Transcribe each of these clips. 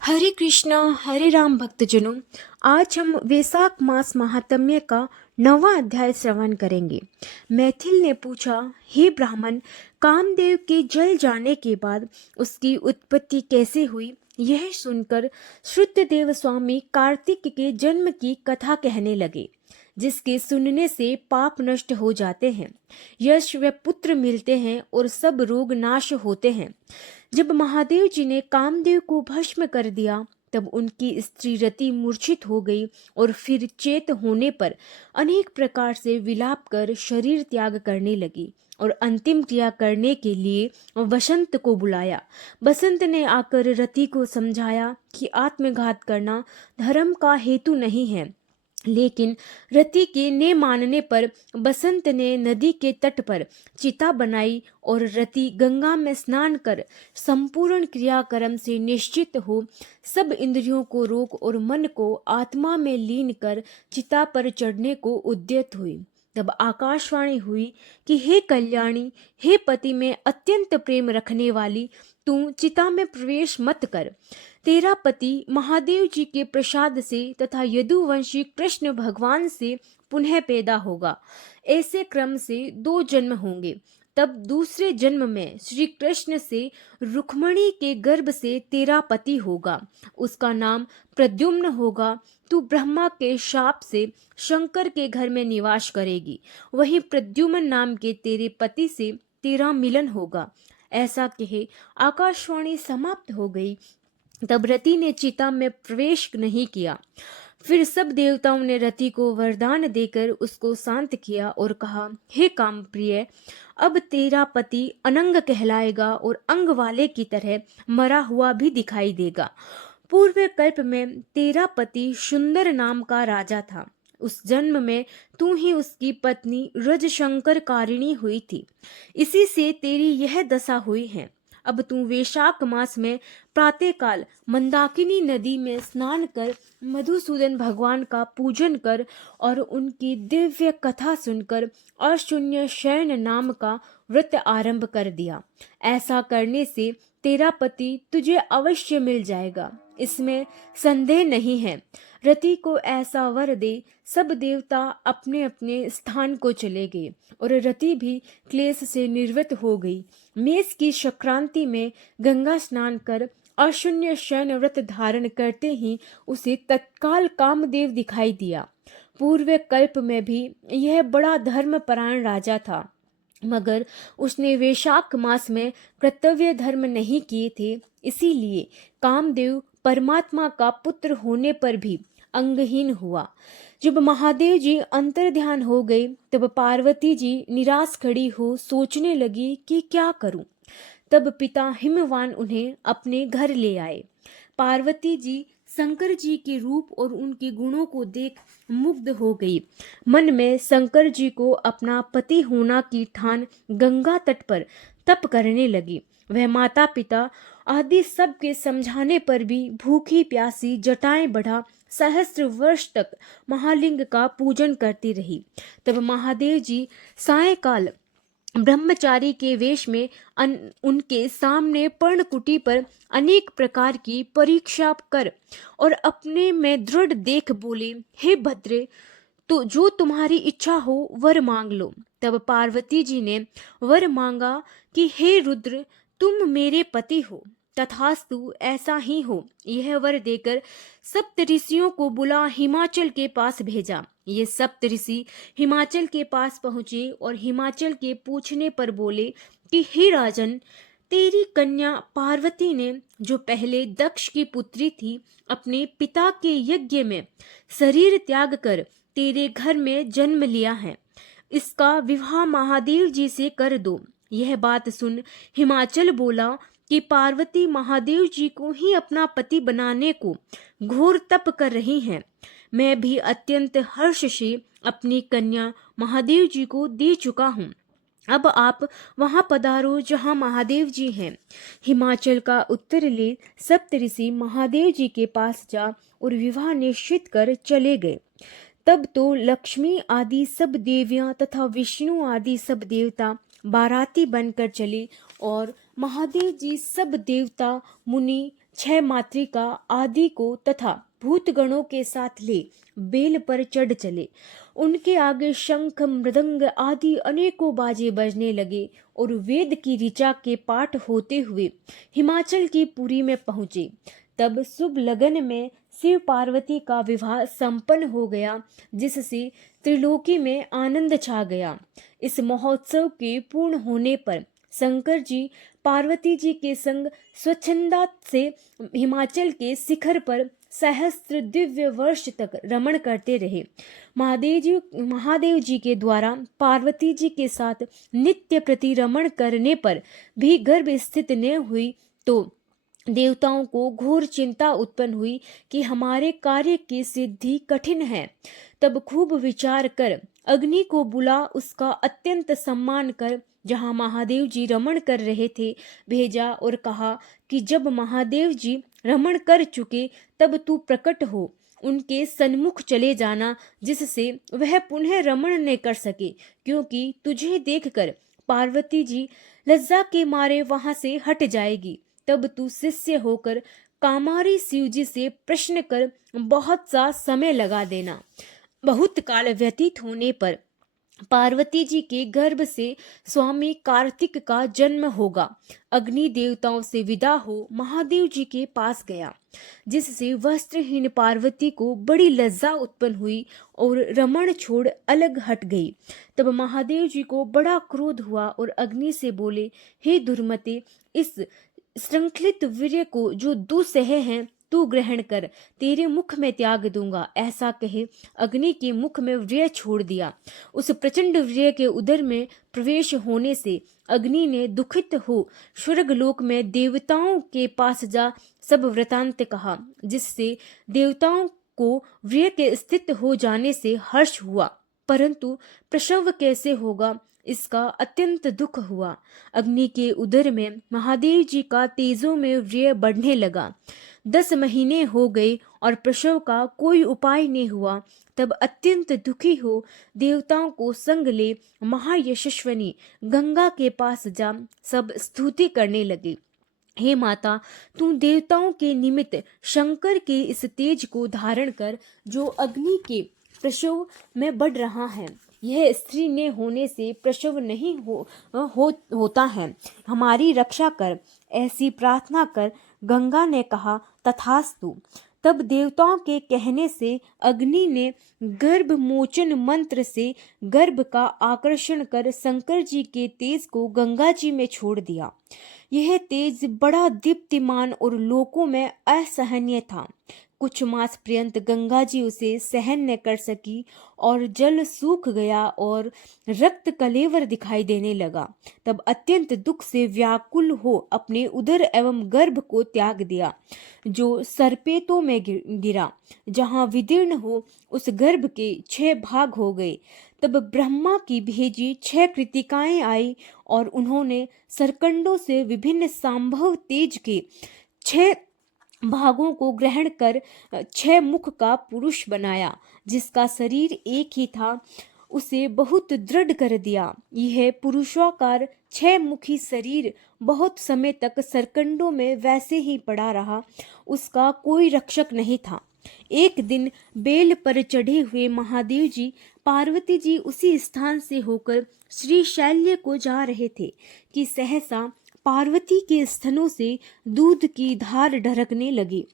हरे कृष्णा हरे राम भक्तजनों। आज हम वैशाख मास महात्म्य का 9वां अध्याय श्रवण करेंगे। मैथिल ने पूछा, हे ब्राह्मण, कामदेव के जल जाने के बाद उसकी उत्पत्ति कैसे हुई? यह सुनकर श्रुतदेव स्वामी कार्तिक के जन्म की कथा कहने लगे, जिसके सुनने से पाप नष्ट हो जाते हैं, यश व पुत्र मिलते हैं और सब रोग नाश होते हैं। जब महादेव जी ने कामदेव को भस्म कर दिया, तब उनकी स्त्री रति मूर्छित हो गई और फिर चेत होने पर अनेक प्रकार से विलाप कर शरीर त्याग करने लगी और अंतिम क्रिया करने के लिए बसंत को बुलाया। बसंत ने आकर रति को समझाया कि आत्मघात करना धर्म का हेतु नहीं है, लेकिन रति के न मानने पर बसंत ने नदी के तट पर चिता बनाई और रति गंगा में स्नान कर संपूर्ण क्रियाक्रम से निश्चित हो सब इंद्रियों को रोक और मन को आत्मा में लीन कर चिता पर चढ़ने को उद्यत हुई। तब आकाशवाणी हुई कि हे कल्याणी, हे पति में अत्यंत प्रेम रखने वाली, तू चिता में प्रवेश मत कर। तेरा पति महादेव जी के प्रसाद से तथा यदुवंशी कृष्ण भगवान से पुनः पैदा होगा। ऐसे क्रम से 2 जन्म होंगे। तब दूसरे जन्म में श्री कृष्ण से रुक्मणी के गर्भ से तेरा पति होगा। उसका नाम प्रद्युम्न होगा। तू ब्रह्मा के शाप से शंकर के घर में निवास करेगी। वही प्रद्युम्न नाम के तेरे पति से तेरा मिलन होगा। ऐसा कहे आकाशवाणी समाप्त हो गई। तब रति ने चिता में प्रवेश नहीं किया। फिर सब देवताओं ने रति को वरदान देकर उसको शांत किया और कहा, हे काम प्रिय, अब तेरा पति अनंग कहलाएगा और अंग वाले की तरह मरा हुआ भी दिखाई देगा। पूर्व कल्प में तेरा पति सुंदर नाम का राजा था। उस जन्म में तू ही उसकी पत्नी रजशंकर कारिणी हुई थी। इसी से तेरी यह दशा हुई है। अब तू वैशाख मास में प्रातःकाल मंदाकिनी नदी में स्नान कर मधुसूदन भगवान का पूजन कर और उनकी दिव्य कथा सुनकर अशून्य शयन नाम का व्रत आरंभ कर दिया। ऐसा करने से तेरा पति तुझे अवश्य मिल जाएगा, इसमें संदेह नहीं है। रति को ऐसा वर दे सब देवता अपने अपने स्थान को चले गए और रति भी क्लेश से निर्वृत हो गई। मेष की संक्रांति में गंगा स्नान कर अशून्य शयन व्रत धारण करते ही उसे तत्काल कामदेव दिखाई दिया। पूर्व कल्प में भी यह बड़ा धर्मपरायण राजा था, मगर उसने वैशाख मास में कर्तव्य धर्म नहीं किए थे। इसीलिए कामदेव परमात्मा का पुत्र होने पर भी अंगहीन हुआ। जब महादेव जी अंतर्ध्यान हो गए, तब पार्वती जी निराश खड़ी हो सोचने लगी कि क्या करूं। तब पिता हिमवान उन्हें अपने घर ले आए। पार्वती जी शंकर जी के रूप और उनके गुणों को देख मुग्ध हो गई। मन में शंकर जी को अपना पति होना की ठान गंगा तट पर तप करने लगी। वह माता पिता आदि सब के समझाने पर भी भूखी प्यासी जटाएं बढ़ा सहस्त्र वर्ष तक महालिंग का पूजन करती रही। तब महादेव जी सायंकाल ब्रह्मचारी के वेश में उनके सामने पर्णकुटी पर अनेक प्रकार की परीक्षा कर और अपने में दृढ़ देख बोले, हे भद्रे, तो जो तुम्हारी इच्छा हो वर मांग लो। तब पार्वती जी ने वर मांगा कि हे रुद्र, तुम मेरे पति हो, तथास्तु ऐसा ही हो। यह वर देकर सप्त ऋषियों को बुला हिमाचल के पास भेजा। ये सप्त ऋषि हिमाचल के पास पहुंचे और हिमाचल के पूछने पर बोले कि हे राजन, तेरी कन्या पार्वती ने, जो पहले दक्ष की पुत्री थी, अपने पिता के यज्ञ में शरीर त्याग कर तेरे घर में जन्म लिया है। इसका विवाह महादेव जी से कर दो। यह बात सुन हिमाचल बोला कि पार्वती महादेव जी को ही अपना पति बनाने को घोर तप कर रही हैं। मैं भी अत्यंत हर्ष से अपनी कन्या महादेव जी को दे चुका हूँ। अब आप वहां पधारो जहां महादेव जी हैं। हिमाचल का उत्तर ले सप्तऋषि महादेव जी के पास जा और विवाह निश्चित कर चले गए। तब तो लक्ष्मी आदि सब देवियां तथा विष्णु आदि सब देवता बाराती बनकर चले और महादेव जी सब देवता मुनि छह मातृका आदि को तथा भूतगणों के साथ ले बेल पर चढ़ चले। उनके आगे शंख मृदंग आदि अनेकों बाजे बजने लगे और वेद की ऋचा के पाठ होते हुए हिमाचल की पुरी में पहुंचे। तब शुभ लगन में शिव पार्वती का विवाह संपन्न हो गया, जिससे त्रिलोकी में आनंद छा गया। इस महोत्सव के पूर्ण होने पर शंकर जी पार्वती जी के संग स्वच्छंदा से हिमाचल के शिखर पर सहस्त्र दिव्य वर्ष तक रमण करते रहे। महादेव जी के द्वारा पार्वती जी के साथ नित्य प्रति रमण करने पर भी गर्भ स्थित न हुई तो देवताओं को घोर चिंता उत्पन्न हुई कि हमारे कार्य की सिद्धि कठिन है। तब खूब विचार कर अग्नि को बुला उसका अत्यंत सम्मान कर जहाँ महादेव जी रमण कर रहे थे भेजा और कहा कि जब महादेव जी रमण कर चुके तब तू प्रकट हो उनके सन्मुख चले जाना, जिससे वह पुनः रमण न कर सके, क्योंकि तुझे देखकर पार्वती जी लज्जा के मारे वहां से हट जाएगी। तब तू शिष्य होकर कामारी शिव जी से प्रश्न कर बहुत सा समय लगा देना। बहुत काल व्यतीत होने पर पार्वती जी के गर्भ से स्वामी कार्तिक का जन्म होगा। अग्नि देवताओं से विदा हो महादेव जी के पास गया, जिससे वस्त्रहीन पार्वती को बड़ी लज्जा उत्पन्न हुई और रमण छोड़ अलग हट गई। तब महादेव जी को बड़ा क्रोध हुआ और अग्नि से बोले, हे दुर्मते, इस श्रृंखलित वीर्य को जो दुस्सह हैं तू ग्रहण कर, तेरे मुख में त्याग दूंगा। ऐसा कहे अग्नि के मुख में वीर्य छोड़ दिया। उस प्रचंड वीर्य के उदर में प्रवेश होने से अग्नि ने दुखित हो स्वर्गलोक में देवताओं के पास जा सब वृतांत कहा, जिससे देवताओं को वीर्य के स्थित हो जाने से हर्ष हुआ, परंतु प्रसव कैसे होगा इसका अत्यंत दुख हुआ। अग्नि के उदर में महादेव जी का तेजों में वीर्य बढ़ने लगा। 10 महीने हो गए और प्रसव का कोई उपाय नहीं हुआ। तब अत्यंत दुखी हो देवताओं को संग ले महायशस्वनी गंगा के पास जा सब स्तुति करने लगे। हे माता, तू देवताओं के निमित्त शंकर के इस तेज को धारण कर जो अग्नि के प्रसव में बढ़ रहा है। यह स्त्री ने होने से प्रसव नहीं होता है। हमारी रक्षा कर, ऐसी प्रार्थना कर। गंगा ने कहा, तथास्तु। तब देवताओं के कहने से अग्नि ने गर्भ मोचन मंत्र से गर्भ का आकर्षण कर शंकर जी के तेज को गंगा जी में छोड़ दिया। यह तेज बड़ा दीप्तिमान और लोकों में असहनीय था। कुछ मास पर्यंत गंगा जी उसे सहन न कर सकी और जल सूख गया और रक्त कलेवर दिखाई देने लगा। तब अत्यंत दुख से व्याकुल हो अपने उदर एवं गर्भ को त्याग दिया, जो सरपेतों में गिरा। जहाँ विदीर्ण हो उस गर्भ के 6 भाग हो गए। तब ब्रह्मा की भेजी 6 कृतिकाएं आई और उन्होंने सरकंडों से विभिन्न संभव तेज के 6 भागों को ग्रहण कर 6 मुख का पुरुष बनाया। जिसका शरीर एक ही था उसे बहुत दृढ़ कर दिया। यह पुरुषाकार 6 मुखी शरीर बहुत समय तक सरकंडों में वैसे ही पड़ा रहा। उसका कोई रक्षक नहीं था। एक दिन बेल पर चढ़े हुए महादेव जी पार्वती जी उसी स्थान से होकर श्री शैल्य को जा रहे थे कि सहसा पार्वती के स्तनों से दूध की धार ढरकने लगी।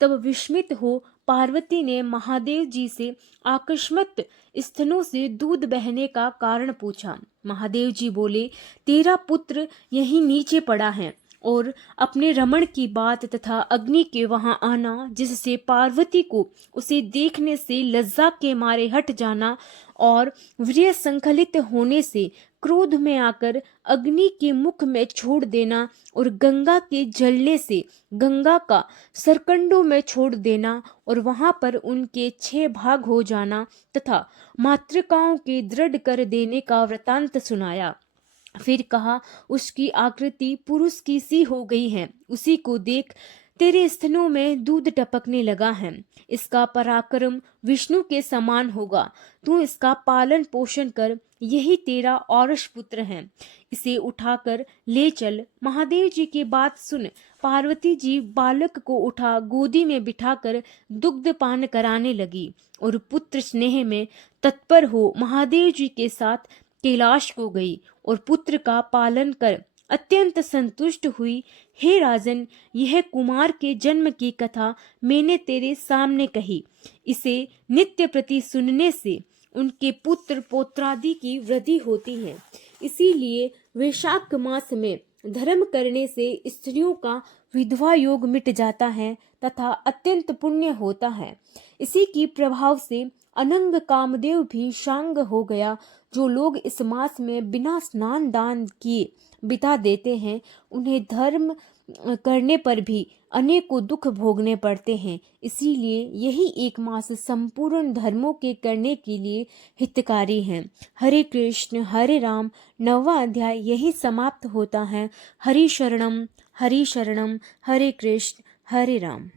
तब विस्मित हो पार्वती ने महादेव जी से आकस्मिक स्तनों से दूध बहने का कारण पूछा। महादेव जी बोले, तेरा पुत्र यहीं नीचे पड़ा है और अपने रमण की बात तथा अग्नि के वहां आना, जिससे पार्वती को उसे देखने से लज्जा के मारे हट जाना और वीर्य संकलित होने से क्रोध में आकर अग्नि के मुख में छोड़ देना और गंगा के जलने से गंगा का सरकंडों में छोड़ देना और वहां पर उनके 6 भाग हो जाना तथा मातृकाओं के दृढ़ कर देने का वृतांत सुनाया। फिर कहा, उसकी आकृति पुरुष की सी हो गई है, उसी को देख, तेरे स्तनों में दूध टपकने लगा है। इसका पराक्रम विष्णु के समान होगा। तू इसका पालन पोषण कर, यही तेरा औरस पुत्र है। इसे उठाकर ले चल। महादेव जी की बात सुन पार्वती जी बालक को उठा गोदी में बिठाकर दुग्धपान कराने लगी और पुत्र स्नेह में तत्पर हो महादेव जी के साथ कैलाश को गई और पुत्र का पालन कर अत्यंत संतुष्ट हुई। हे राजन, यह कुमार के जन्म की कथा मैंने तेरे सामने कही। इसे नित्य प्रति सुनने से उनके पुत्र पौत्रादि की वृद्धि होती है। इसीलिए वैशाख मास में धर्म करने से स्त्रियों का विधवा योग मिट जाता है तथा अत्यंत पुण्य होता है। इसी की प्रभाव से अनंग कामदेव भी शांग हो गया। जो लोग इस मास में बिना स्नान दान किए बिता देते हैं, उन्हें धर्म करने पर भी अनेकों दुख भोगने पड़ते हैं। इसीलिए यही एक मास संपूर्ण धर्मों के करने के लिए हितकारी है। हरे कृष्ण हरे राम 9वां अध्याय यही समाप्त होता है। हरि शरणम हरे कृष्ण हरे राम।